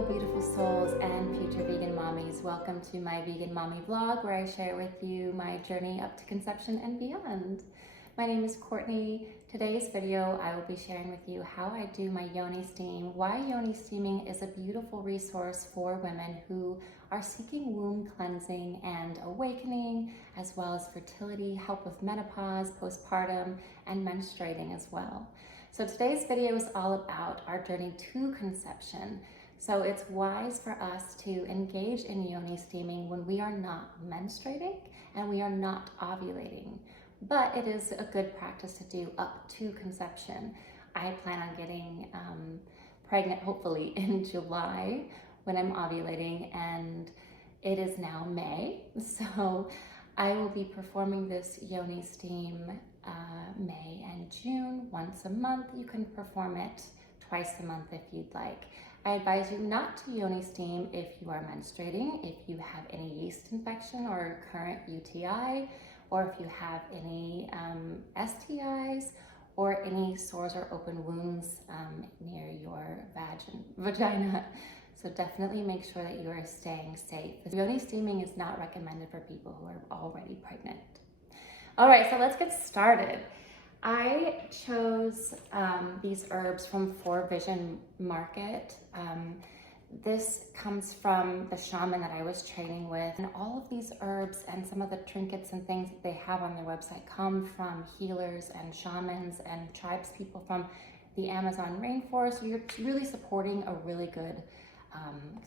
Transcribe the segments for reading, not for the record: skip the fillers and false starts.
Hello beautiful souls and future vegan mommies. Welcome to my Vegan Mommy vlog where I share with you my journey up to conception and beyond. My name is Cortney. Today's video I will be sharing with you how I do my Yoni Steam, why Yoni Steaming is a beautiful resource for women who are seeking womb cleansing and awakening, as well as fertility, help with menopause, postpartum, and menstruating as well. So today's video is all about our journey to conception. So it's wise for us to engage in Yoni steaming when we are not menstruating and we are not ovulating. But it is a good practice to do up to conception. I plan on getting pregnant hopefully in July when I'm ovulating, and it is now May. So I will be performing this Yoni steam May and June once a month. You can perform it twice a month if you'd like. I advise you not to Yoni steam if you are menstruating, if you have any yeast infection or current UTI, or if you have any STIs or any sores or open wounds near your vagina. So definitely make sure that you are staying safe. Yoni steaming is not recommended for people who are already pregnant. All right, so let's get started. I chose these herbs from Four Vision Market. This comes from the shaman that I was training with. And all of these herbs and some of the trinkets and things that they have on their website come from healers and shamans and tribes people from the Amazon rainforest. You're really supporting a really good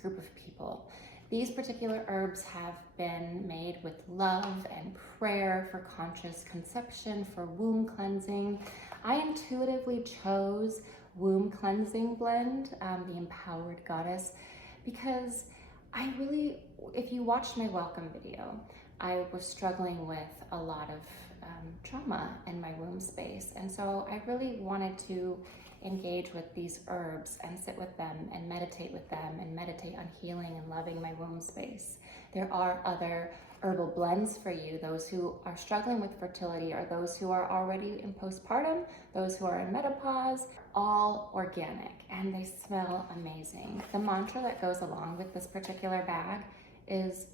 group of people. These particular herbs have been made with love and prayer for conscious conception, for womb cleansing. I intuitively chose Womb Cleansing Blend, the Empowered Goddess, because I really, if you watched my welcome video, I was struggling with a lot of trauma in my womb space. And so I really wanted to engage with these herbs and sit with them and meditate with them and meditate on healing and loving my womb space. There are other herbal blends for you, those who are struggling with fertility or those who are already in postpartum, those who are in menopause, all organic, and they smell amazing. The mantra that goes along with this particular bag is,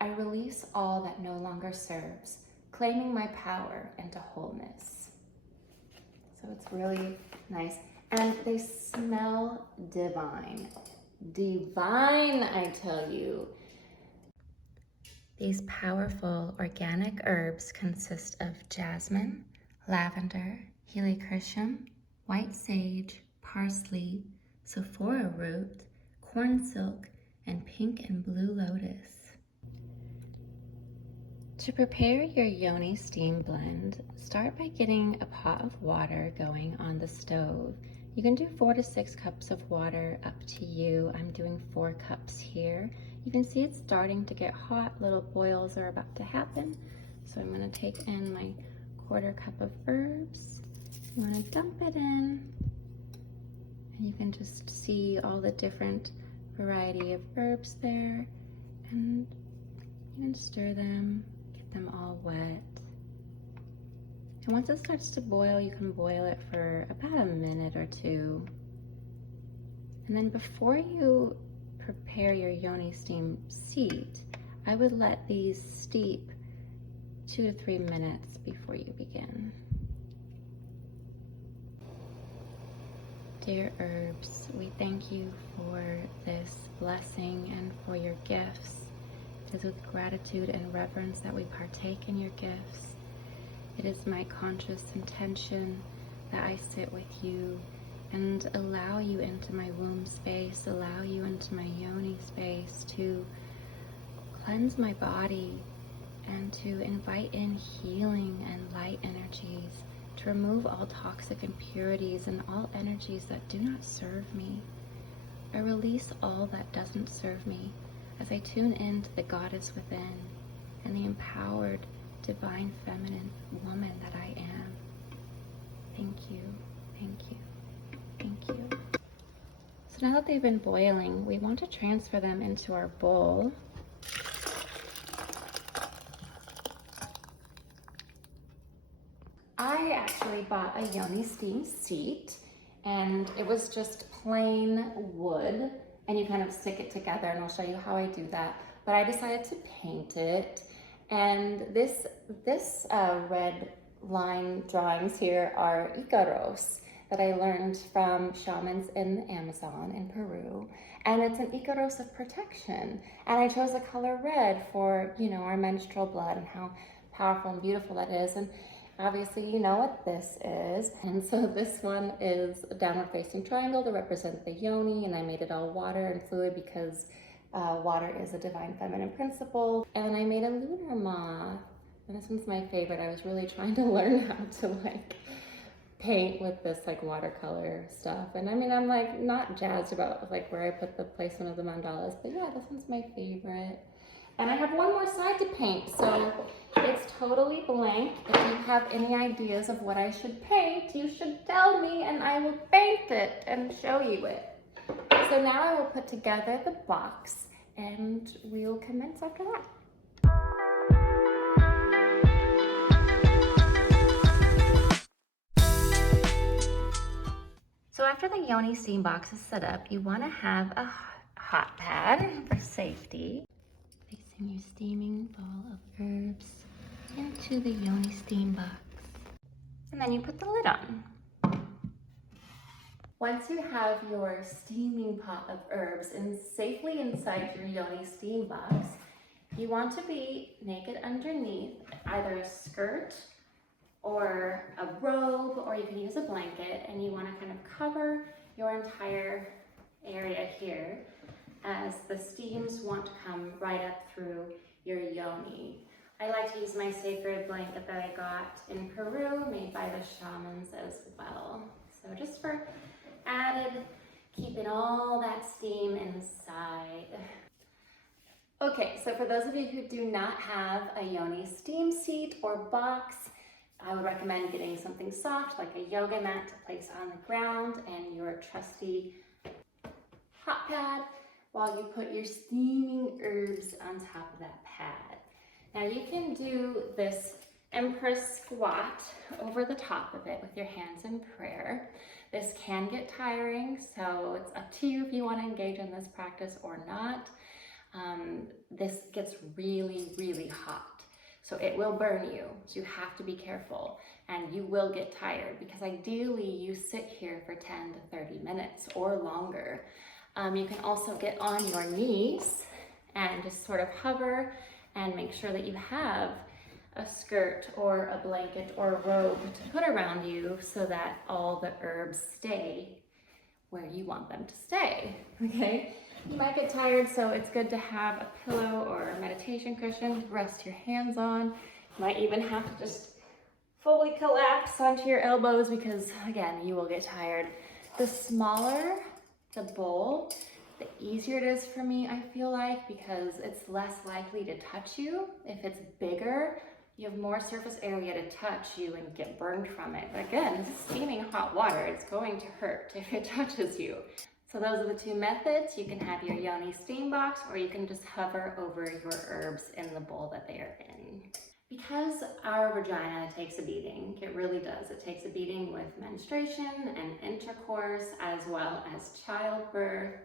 I release all that no longer serves, claiming my power into wholeness. So it's really nice. And they smell divine. Divine, I tell you. These powerful organic herbs consist of jasmine, lavender, helichrysum, white sage, parsley, sephora root, corn silk, and pink and blue lotus. To prepare your Yoni Steam blend, start by getting a pot of water going on the stove. You can do 4 to 6 cups of water, up to you. I'm doing 4 cups here. You can see it's starting to get hot, little boils are about to happen. So I'm going to take in my 1/4 cup of herbs. I'm going to dump it in, and you can just see all the different variety of herbs there, and you can stir them, get them all wet. And once it starts to boil, you can boil it for about a minute or 2. And then before you prepare your Yoni Steam seat, I would let these steep 2 to 3 minutes before you begin. Dear herbs, we thank you for this blessing and for your gifts. It is with gratitude and reverence that we partake in your gifts. It is my conscious intention that I sit with you and allow you into my womb space, allow you into my yoni space to cleanse my body and to invite in healing and light energies, to remove all toxic impurities and all energies that do not serve me. I release all that doesn't serve me as I tune into the goddess within and the empowered divine feminine woman that I am. Thank you, thank you, thank you. So now that they've been boiling, we want to transfer them into our bowl. I actually bought a Yoni Steam seat, and it was just plain wood and you kind of stick it together, and I'll show you how I do that. But I decided to paint it, and this red line drawings here are Icaros that I learned from shamans in the Amazon in Peru, and it's an Icaros of protection. And I chose the color red for, you know, our menstrual blood and how powerful and beautiful that is. And obviously you know what this is. And so this one is a downward facing triangle to represent the yoni, and I made it all water and fluid because water is a divine feminine principle. And I made a lunar moth, and this one's my favorite. I was really trying to learn how to like paint with this like watercolor stuff, and I mean, I'm like not jazzed about like where I put the placement of the mandalas, but yeah, this one's my favorite. And I have one more side to paint, so it's totally blank. If you have any ideas of what I should paint, you should tell me and I will paint it and show you it. So now I will put together the box and we'll commence after that. So after the Yoni Steam box is set up, you want to have a hot pad for safety. Placing your steaming ball of herbs into the Yoni Steam box. And then you put the lid on. Once you have your steaming pot of herbs safely inside your Yoni Steam box, you want to be naked underneath either a skirt or a robe, or you can use a blanket, and you want to kind of cover your entire area here as the steams want to come right up through your yoni. I like to use my sacred blanket that I got in Peru, made by the shamans as well. So just for added, keeping all that steam inside. Okay, so for those of you who do not have a Yoni Steam seat or box, I would recommend getting something soft like a yoga mat to place on the ground and your trusty hot pad while you put your steaming herbs on top of that pad. Now you can do this Empress squat over the top of it with your hands in prayer. This can get tiring, so it's up to you if you want to engage in this practice or not. This gets really, really hot, so it will burn you, so you have to be careful, and you will get tired because ideally you sit here for 10 to 30 minutes or longer. You can also get on your knees and just sort of hover and make sure that you have a skirt or a blanket or a robe to put around you so that all the herbs stay where you want them to stay, okay? You might get tired, so it's good to have a pillow or a meditation cushion to rest your hands on. You might even have to just fully collapse onto your elbows because, again, you will get tired. The smaller the bowl, the easier it is for me, I feel like, because it's less likely to touch you. If it's bigger, you have more surface area to touch you and get burned from it. But again, this is steaming hot water. It's going to hurt if it touches you. So those are the two methods. You can have your Yoni Steam box, or you can just hover over your herbs in the bowl that they are in. Because our vagina takes a beating, it really does. It takes a beating with menstruation and intercourse, as well as childbirth.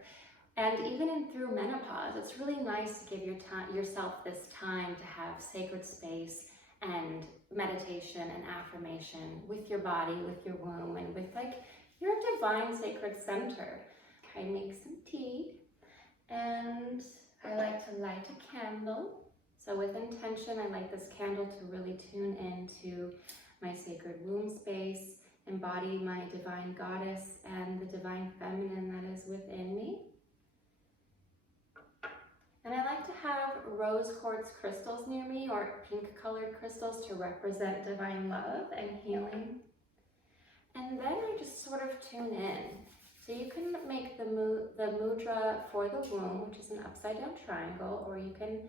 And even through menopause, it's really nice to give yourself this time to have sacred space and meditation and affirmation with your body, with your womb, and with like your divine sacred center. I make some tea, and I like to light a candle. So with intention, I light this candle to really tune into my sacred womb space, embody my divine goddess and the divine feminine that is within me. And I like to have rose quartz crystals near me, or pink colored crystals to represent divine love and healing. And then I just sort of tune in. So you can make the mudra for the womb, which is an upside down triangle, or you can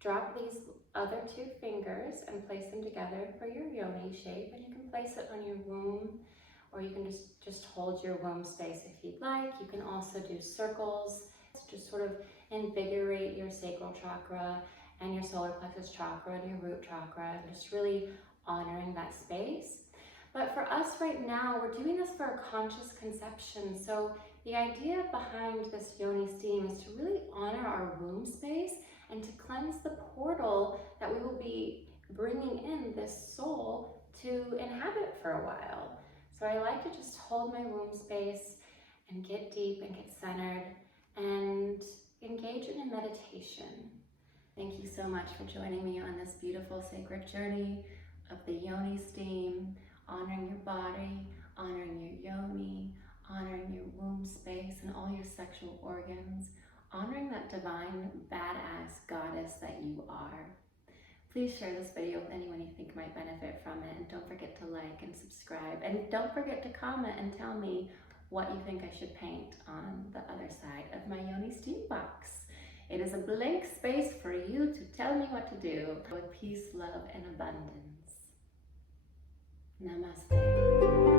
drop these other two fingers and place them together for your yoni shape, and you can place it on your womb, or you can just hold your womb space if you'd like. You can also do circles to just sort of invigorate your sacral chakra and your solar plexus chakra and your root chakra, and just really honoring that space. But for us right now, we're doing this for a conscious conception. So The idea behind this Yoni Steam is to really honor our womb space and to cleanse the portal that we will be bringing in this soul to inhabit for a while. So I like to just hold my womb space and get deep and get centered and engage in a meditation. Thank you so much for joining me on this beautiful sacred journey of the Yoni Steam, honoring your body, honoring your yoni, honoring your womb space and all your sexual organs, honoring that divine badass goddess that you are. Please share this video with anyone you think might benefit from it, and don't forget to like and subscribe, and don't forget to comment and tell me what you think I should paint on the other side of my Yoni Steam box. It is a blank space for you to tell me what to do with peace, love, and abundance. Namaste.